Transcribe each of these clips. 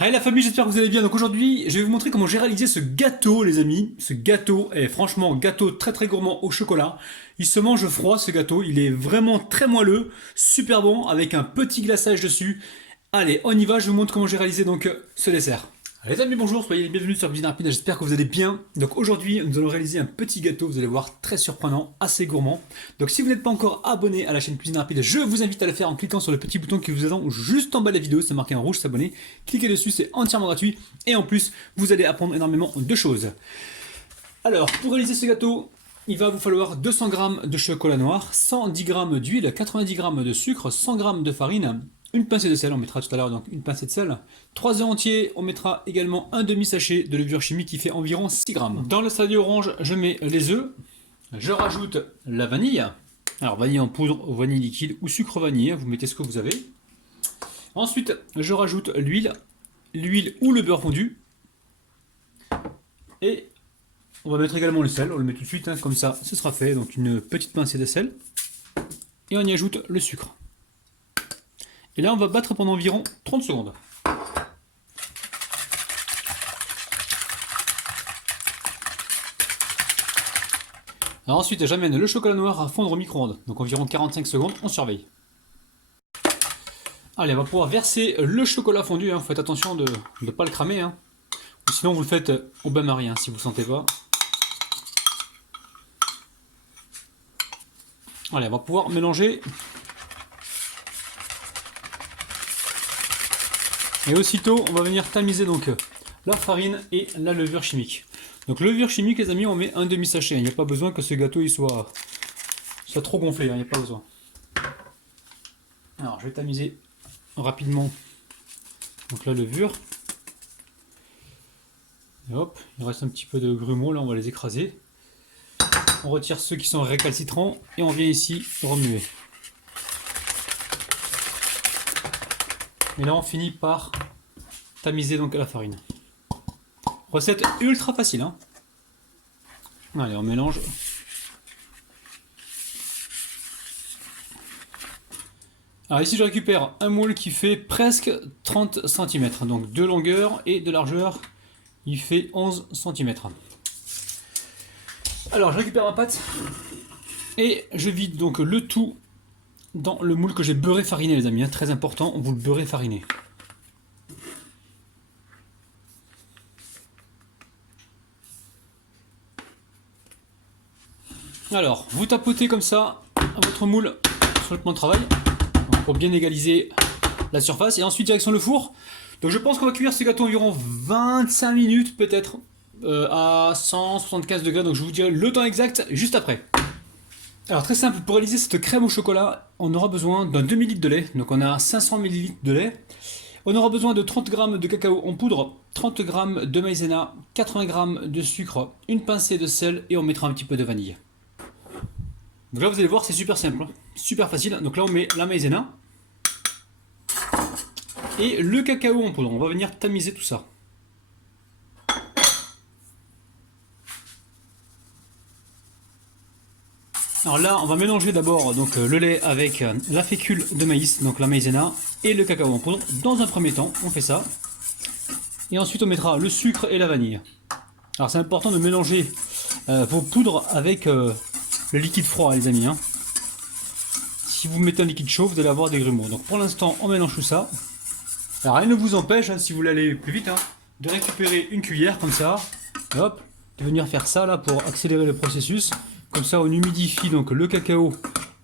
Allez la famille, j'espère que vous allez bien. Donc aujourd'hui, je vais vous montrer comment j'ai réalisé ce gâteau, les amis. Ce gâteau est franchement gâteau très très gourmand au chocolat. Il se mange froid ce gâteau, il est vraiment très moelleux, super bon, avec un petit glaçage dessus. Allez, on y va, je vous montre comment j'ai réalisé donc ce dessert. Allez, les amis, bonjour, soyez les bienvenus sur Cuisine Rapide, j'espère que vous allez bien. Donc aujourd'hui, nous allons réaliser un petit gâteau, vous allez voir, très surprenant, assez gourmand. Donc si vous n'êtes pas encore abonné à la chaîne Cuisine Rapide, je vous invite à le faire en cliquant sur le petit bouton qui vous attend juste en bas de la vidéo, c'est marqué en rouge s'abonner. Cliquez dessus, c'est entièrement gratuit et en plus, vous allez apprendre énormément de choses. Alors, pour réaliser ce gâteau, il va vous falloir 200 g de chocolat noir, 110 g d'huile, 90 g de sucre, 100 g de farine, une pincée de sel, on mettra tout à l'heure donc une pincée de sel, 3 œufs entiers, on mettra également un demi-sachet de levure chimique qui fait environ 6 g. Dans le saladier orange, je mets les œufs, je rajoute la vanille, alors vanille en poudre, vanille liquide ou sucre vanillé, vous mettez ce que vous avez. Ensuite, je rajoute l'huile ou le beurre fondu, et on va mettre également le sel, on le met tout de suite, hein, comme ça ce sera fait, donc une petite pincée de sel, et on y ajoute le sucre. Et là, on va battre pendant environ 30 secondes. Alors ensuite, j'amène le chocolat noir à fondre au micro-ondes, donc environ 45 secondes, on surveille. Allez, on va pouvoir verser le chocolat fondu, hein. Faites attention de ne pas le cramer, hein. Ou sinon vous le faites au bain-marie, hein, si vous ne sentez pas. Allez, on va pouvoir mélanger. Et aussitôt, on va venir tamiser donc la farine et la levure chimique. Donc levure chimique, les amis, on met un demi-sachet. Il n'y a pas besoin que ce gâteau il soit trop gonflé, hein, il n'y a pas besoin. Alors, je vais tamiser rapidement donc la levure. Et hop, il reste un petit peu de grumeaux, là on va les écraser. On retire ceux qui sont récalcitrants et on vient ici remuer. Et là on finit par tamiser donc la farine. Recette ultra facile, hein. Allez, on mélange. Alors ici je récupère un moule qui fait presque 30 cm, donc de longueur et de largeur il fait 11 cm. Alors je récupère ma pâte et je vide donc le tout dans le moule que j'ai beurré fariné, les amis, hein, très important, vous le beurrez fariné. Alors, vous tapotez comme ça votre moule sur le plan de travail pour bien égaliser la surface et ensuite direction le four. Donc je pense qu'on va cuire ce gâteau environ 25 minutes peut-être à 175 degrés, donc je vous dirai le temps exact juste après. Alors très simple, pour réaliser cette crème au chocolat, on aura besoin d'un demi-litre de lait, donc on a 500 ml de lait. On aura besoin de 30 g de cacao en poudre, 30 g de maïzena, 80 g de sucre, une pincée de sel et on mettra un petit peu de vanille. Donc là vous allez voir, c'est super simple, hein, super facile. Donc là on met la maïzena et le cacao en poudre, on va venir tamiser tout ça. Alors là, on va mélanger d'abord donc le lait avec la fécule de maïs, donc la maïzena, et le cacao en poudre. Dans un premier temps, on fait ça. Et ensuite, on mettra le sucre et la vanille. Alors c'est important de mélanger vos poudres avec le liquide froid, les amis, hein. Si vous mettez un liquide chaud, vous allez avoir des grumeaux. Donc pour l'instant, on mélange tout ça. Alors rien ne vous empêche, hein, si vous voulez aller plus vite, hein, de récupérer une cuillère comme ça, et hop, de venir faire ça là pour accélérer le processus. Comme ça, on humidifie donc le cacao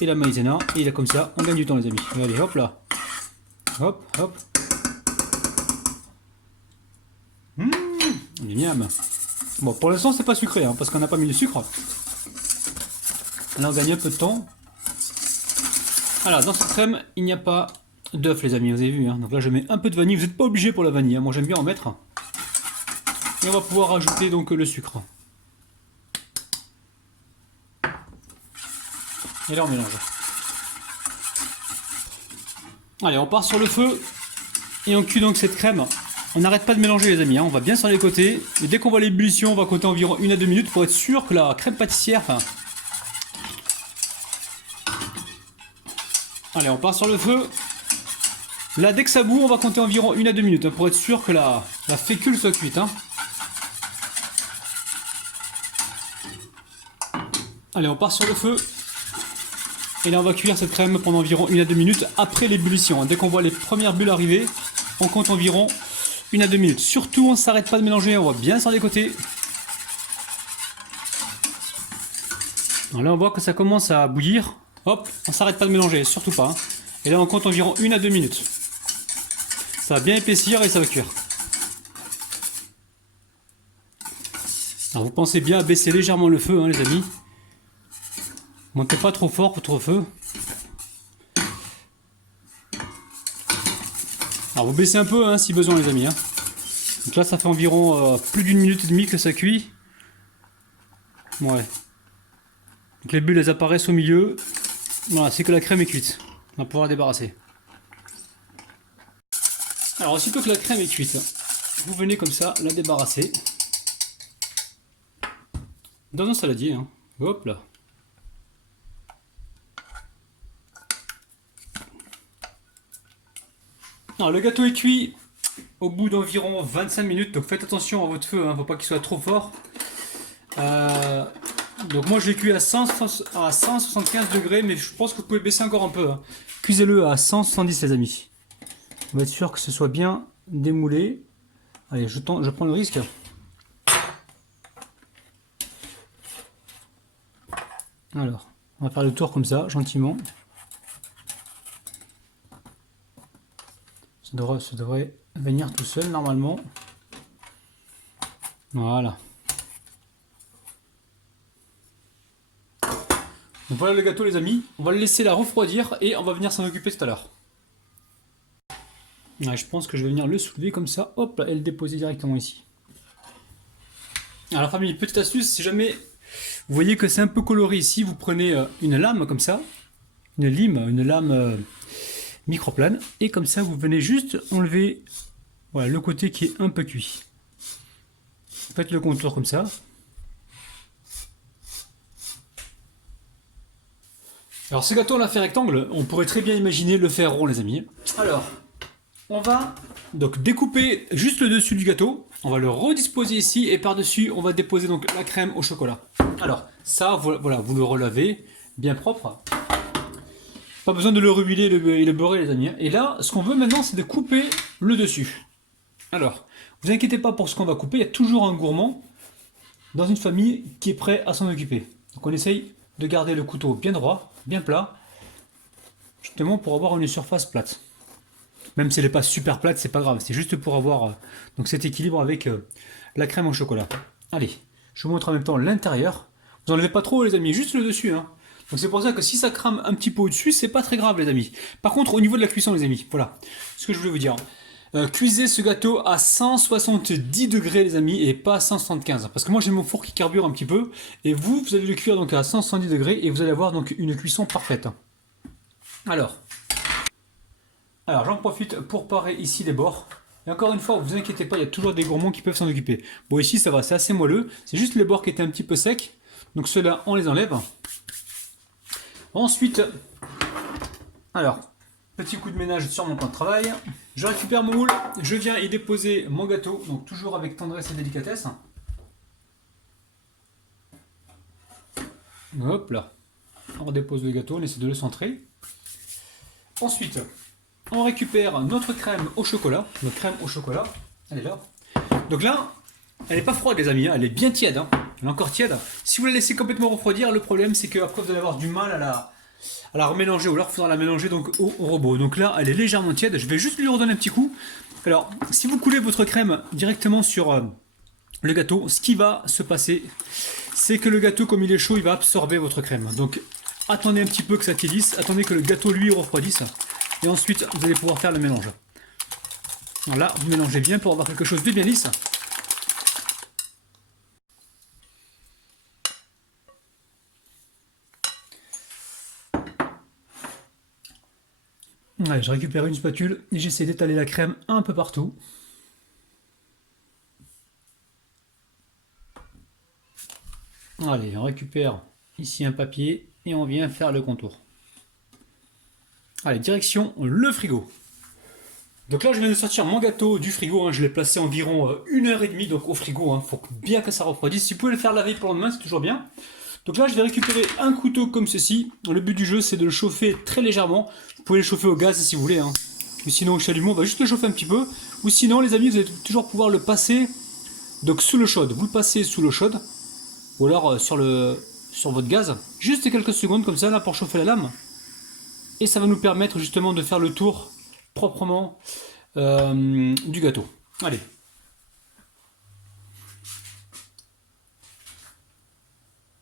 et la maïzena. Et là, comme ça, on gagne du temps, les amis. Regardez, hop là. Hop, hop. Miam. Bon, pour l'instant, c'est pas sucré, hein, parce qu'on n'a pas mis de sucre. Là, on gagne un peu de temps. Alors, dans cette crème, il n'y a pas d'œuf, les amis, vous avez vu. Hein. Donc là, je mets un peu de vanille. Vous n'êtes pas obligé pour la vanille. Hein. Moi, j'aime bien en mettre. Et on va pouvoir ajouter donc le sucre. Et là on mélange. Allez, on part sur le feu et on cuit donc cette crème. On n'arrête pas de mélanger, les amis, hein. On va bien sur les côtés. Et dès qu'on voit l'ébullition, on va compter environ 1 à 2 minutes pour être sûr que la crème pâtissière... Allez, on part sur le feu. Là, dès que ça bout, on va compter environ 1 à 2 minutes, hein, pour être sûr que la fécule soit cuite. Hein. Allez, on part sur le feu. Et là, on va cuire cette crème pendant environ 1 à 2 minutes après l'ébullition. Dès qu'on voit les premières bulles arriver, on compte environ 1 à 2 minutes. Surtout, on ne s'arrête pas de mélanger, on va bien sur les côtés. Alors là, on voit que ça commence à bouillir. Hop, on s'arrête pas de mélanger, surtout pas. Hein. Et là, on compte environ 1 à 2 minutes. Ça va bien épaissir et ça va cuire. Alors, vous pensez bien à baisser légèrement le feu, hein, les amis. Montez pas trop fort votre feu. Alors, vous baissez un peu, hein, si besoin, les amis. Hein. Donc là, ça fait environ plus d'1 minute et demie que ça cuit. Ouais. Donc les bulles, elles apparaissent au milieu. Voilà, c'est que la crème est cuite. On va pouvoir la débarrasser. Alors, aussitôt que la crème est cuite, vous venez comme ça la débarrasser. Dans un saladier. Hein. Hop là. Alors, le gâteau est cuit au bout d'environ 25 minutes. Donc faites attention à votre feu. Hein, faut pas qu'il soit trop fort. Donc moi je l'ai cuit à 175 degrés, mais je pense que vous pouvez baisser encore un peu. Hein. Cuisez-le à 170 les amis. On va être sûr que ce soit bien démoulé. Allez, je prends le risque. Alors, on va faire le tour comme ça, gentiment. Ça devrait venir tout seul normalement. Voilà. Donc voilà le gâteau les amis, on va le laisser là refroidir et on va venir s'en occuper tout à l'heure. Ouais, je pense que je vais venir le soulever comme ça, hop là, et le déposer directement ici. Alors famille, petite astuce, si jamais vous voyez que c'est un peu coloré ici, vous prenez une lame comme ça, une lame microplane, et comme ça vous venez juste enlever voilà, le côté qui est un peu cuit. Faites le contour comme ça. Alors ce gâteau on l'a fait rectangle, on pourrait très bien imaginer le faire rond les amis. Alors, on va donc découper juste le dessus du gâteau, on va le redisposer ici et par-dessus on va déposer donc la crème au chocolat. Alors ça, voilà, vous le relavez bien propre. Pas besoin de le rehuiler et le beurrer les amis. Et là, ce qu'on veut maintenant c'est de couper le dessus. Alors, vous inquiétez pas pour ce qu'on va couper, il y a toujours un gourmand dans une famille qui est prêt à s'en occuper. Donc on essaye de garder le couteau bien droit, bien plat, justement pour avoir une surface plate. Même si elle n'est pas super plate, c'est pas grave, c'est juste pour avoir donc cet équilibre avec la crème au chocolat. Allez, je vous montre en même temps l'intérieur. Vous n'enlevez pas trop les amis, juste le dessus. Hein. Donc c'est pour ça que si ça crame un petit peu au-dessus, c'est pas très grave les amis. Par contre, au niveau de la cuisson les amis, voilà ce que je voulais vous dire. Cuisez ce gâteau à 170 degrés les amis et pas à 175 parce que moi j'ai mon four qui carbure un petit peu et vous allez le cuire donc à 170 degrés et vous allez avoir donc une cuisson parfaite. Alors j'en profite pour parer ici les bords et encore une fois vous inquiétez pas, il y a toujours des gourmands qui peuvent s'en occuper. Bon ici ça va, c'est assez moelleux, c'est juste les bords qui étaient un petit peu secs donc ceux-là on les enlève. Ensuite petit coup de ménage sur mon plan de travail. Je récupère mon moule, je viens y déposer mon gâteau, donc toujours avec tendresse et délicatesse. Hop là. On redépose le gâteau, on essaie de le centrer. Ensuite, on récupère notre crème au chocolat. Notre crème au chocolat, elle est là. Donc là, elle n'est pas froide les amis, hein, elle est bien tiède. Hein. Elle est encore tiède. Si vous la laissez complètement refroidir, le problème c'est qu'après vous allez avoir du mal à la remélanger ou alors il faudra la mélanger donc au robot. Donc là elle est légèrement tiède, je vais juste lui redonner un petit coup. Alors si vous coulez votre crème directement sur le gâteau, ce qui va se passer c'est que le gâteau comme il est chaud il va absorber votre crème. Donc attendez un petit peu que ça tiédisse, attendez que le gâteau lui refroidisse et ensuite vous allez pouvoir faire le mélange. Alors là vous mélangez bien pour avoir quelque chose de bien lisse. Allez, je récupère une spatule et j'essaie d'étaler la crème un peu partout. Allez, on récupère ici un papier et on vient faire le contour. Allez, direction le frigo. Donc là, je viens de sortir mon gâteau du frigo, hein. Je l'ai placé environ 1 heure et demie donc au frigo. Faut bien que ça refroidisse. Si vous pouvez le faire laver pour le lendemain, c'est toujours bien. Donc là, je vais récupérer un couteau comme ceci. Le but du jeu, c'est de le chauffer très légèrement. Vous pouvez le chauffer au gaz si vous voulez, hein. Ou sinon au chalumeau, on va juste le chauffer un petit peu. Ou sinon, les amis, vous allez toujours pouvoir le passer donc sous l'eau chaude. Vous le passez sous l'eau chaude, ou alors sur votre gaz. Juste quelques secondes comme ça, là, pour chauffer la lame. Et ça va nous permettre justement de faire le tour proprement du gâteau. Allez.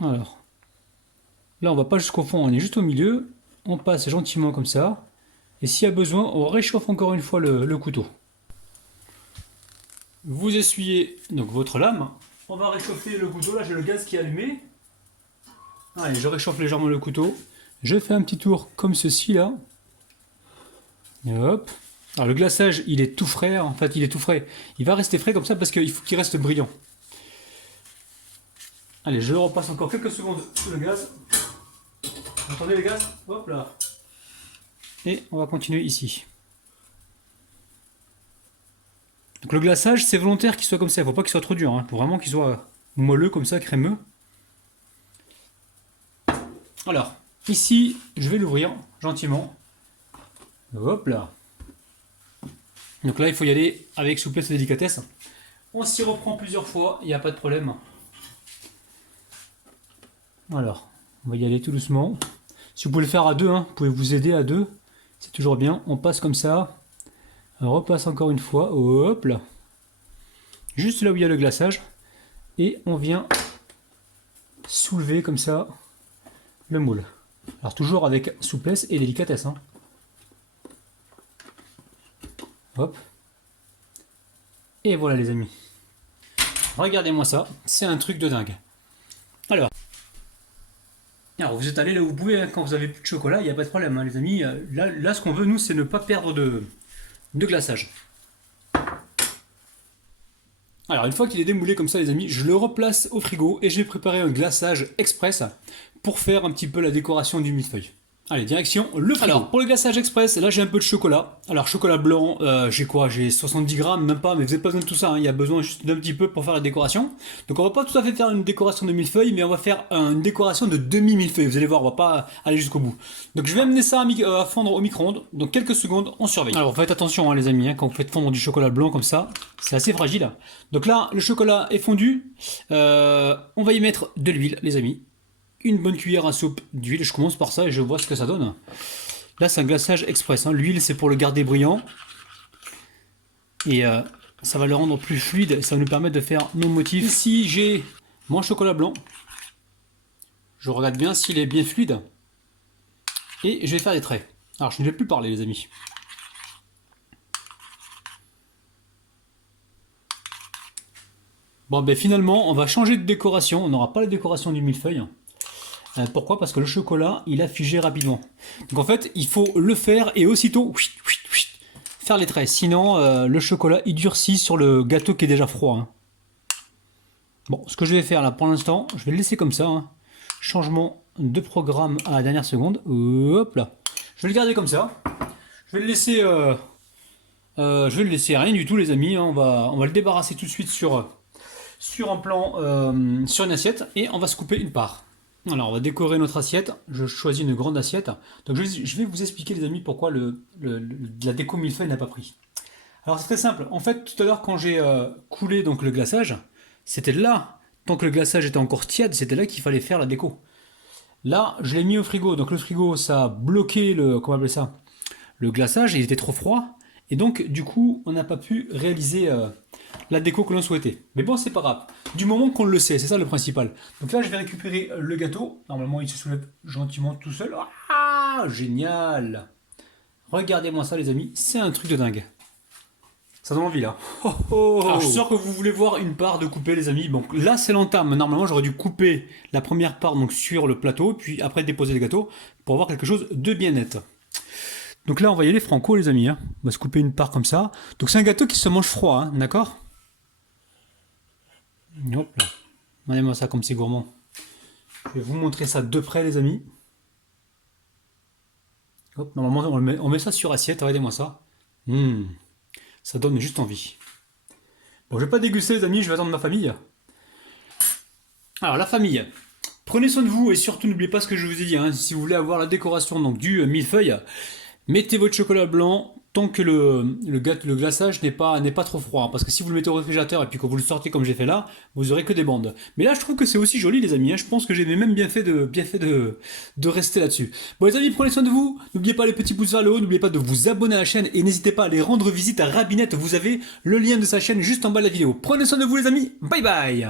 Alors, là on va pas jusqu'au fond, on est juste au milieu. On passe gentiment comme ça. Et s'il y a besoin, on réchauffe encore une fois le couteau. Vous essuyez donc votre lame. On va réchauffer le couteau. Là j'ai le gaz qui est allumé. Allez, je réchauffe légèrement le couteau. Je fais un petit tour comme ceci là. Et hop. Alors le glaçage, il est tout frais, en fait il est tout frais. Il va rester frais comme ça parce qu'il faut qu'il reste brillant. Allez, je repasse encore quelques secondes sous le gaz. Vous entendez le gaz? Hop là. Et on va continuer ici. Donc le glaçage, c'est volontaire qu'il soit comme ça. Il ne faut pas qu'il soit trop dur. Il faut vraiment qu'il soit moelleux comme ça, crémeux. Alors, ici, je vais l'ouvrir gentiment. Hop là. Donc là, il faut y aller avec souplesse et délicatesse. On s'y reprend plusieurs fois, il n'y a pas de problème. Alors, on va y aller tout doucement. Si vous pouvez le faire à deux, vous pouvez vous aider à deux. C'est toujours bien. On passe comme ça. On repasse encore une fois. Hop là. Juste là où il y a le glaçage. Et on vient soulever comme ça le moule. Alors toujours avec souplesse et délicatesse. Hop. Et voilà les amis. Regardez-moi ça, c'est un truc de dingue. Alors vous êtes allé là où vous pouvez, quand vous avez plus de chocolat, il n'y a pas de problème les amis. Là ce qu'on veut nous, c'est ne pas perdre de glaçage. Alors une fois qu'il est démoulé comme ça les amis, je le replace au frigo et je vais préparer un glaçage express pour faire un petit peu la décoration du millefeuille. Allez, direction le frigo. Alors, pour le glaçage express, là j'ai un peu de chocolat. Alors, chocolat blanc, j'ai quoi? J'ai 70 grammes, même pas, mais vous n'avez pas besoin de tout ça. Il y a besoin juste d'un petit peu pour faire la décoration. Donc, on va pas tout à fait faire une décoration de millefeuille, mais on va faire une décoration de demi-millefeuille. Vous allez voir, on va pas aller jusqu'au bout. Donc, je vais amener ça à fondre au micro-ondes. Donc, quelques secondes, on surveille. Alors, faites attention, les amis, quand vous faites fondre du chocolat blanc comme ça, c'est assez fragile. Donc là, le chocolat est fondu. On va y mettre de l'huile, les amis. Une bonne cuillère à soupe d'huile, je commence par ça et je vois ce que ça donne. Là c'est un glaçage express, l'huile c'est pour le garder brillant et ça va le rendre plus fluide et ça va nous permettre de faire nos motifs. Ici j'ai mon chocolat blanc, je regarde bien s'il est bien fluide et je vais faire des traits. Alors je ne vais plus parler les amis. Bon ben finalement on va changer de décoration, on n'aura pas la décoration du millefeuille. Pourquoi? Parce que le chocolat, il a figé rapidement. Donc en fait, il faut le faire et aussitôt faire les traits. Sinon, le chocolat, il durcit sur le gâteau qui est déjà froid. Bon, ce que je vais faire là pour l'instant, je vais le laisser comme ça. Changement de programme à la dernière seconde. Hop là. Je vais le garder comme ça. Je vais le laisser, rien du tout les amis. On va le débarrasser tout de suite sur un plan, sur une assiette et on va se couper une part. Alors on va décorer notre assiette, je choisis une grande assiette. Donc je vais vous expliquer les amis pourquoi la déco millefeuille n'a pas pris. Alors c'est très simple, en fait tout à l'heure quand j'ai coulé donc le glaçage, c'était là, tant que le glaçage était encore tiède, c'était là qu'il fallait faire la déco. Là je l'ai mis au frigo, donc le frigo ça a bloqué comment on appelle ça, le glaçage, il était trop froid, et donc du coup on n'a pas pu réaliser la déco que l'on souhaitait. Mais bon, c'est pas grave. Du moment qu'on le sait, c'est ça le principal. Donc là, je vais récupérer le gâteau. Normalement, il se soulève gentiment tout seul. Ah, génial! Regardez-moi ça, les amis. C'est un truc de dingue. Ça donne envie, là. Oh, oh. Alors, je suis sûr que vous voulez voir une part de couper, les amis. Bon, là, c'est l'entame. Normalement, j'aurais dû couper la première part donc, sur le plateau, puis après déposer le gâteau pour avoir quelque chose de bien net. Donc là, on va y aller franco, les amis. On va se couper une part comme ça. Donc c'est un gâteau qui se mange froid, d'accord? Hop là. Regardez-moi ça comme c'est gourmand. Je vais vous montrer ça de près, les amis. Hop, normalement, on met ça sur assiette. Regardez-moi ça. Ça donne juste envie. Bon, je vais pas déguster les amis, je vais attendre ma famille. Alors la famille, prenez soin de vous et surtout n'oubliez pas ce que je vous ai dit, hein. Si vous voulez avoir la décoration donc, du millefeuille, mettez votre chocolat blanc tant que le glaçage n'est pas trop froid. Parce que si vous le mettez au réfrigérateur et puis que vous le sortez comme j'ai fait là, vous aurez que des bandes. Mais là, je trouve que c'est aussi joli, les amis, hein. Je pense que j'ai même bien fait de rester là-dessus. Bon, les amis, prenez soin de vous. N'oubliez pas les petits pouces vers le haut. N'oubliez pas de vous abonner à la chaîne. Et n'hésitez pas à aller rendre visite à Rabinette. Vous avez le lien de sa chaîne juste en bas de la vidéo. Prenez soin de vous, les amis. Bye bye.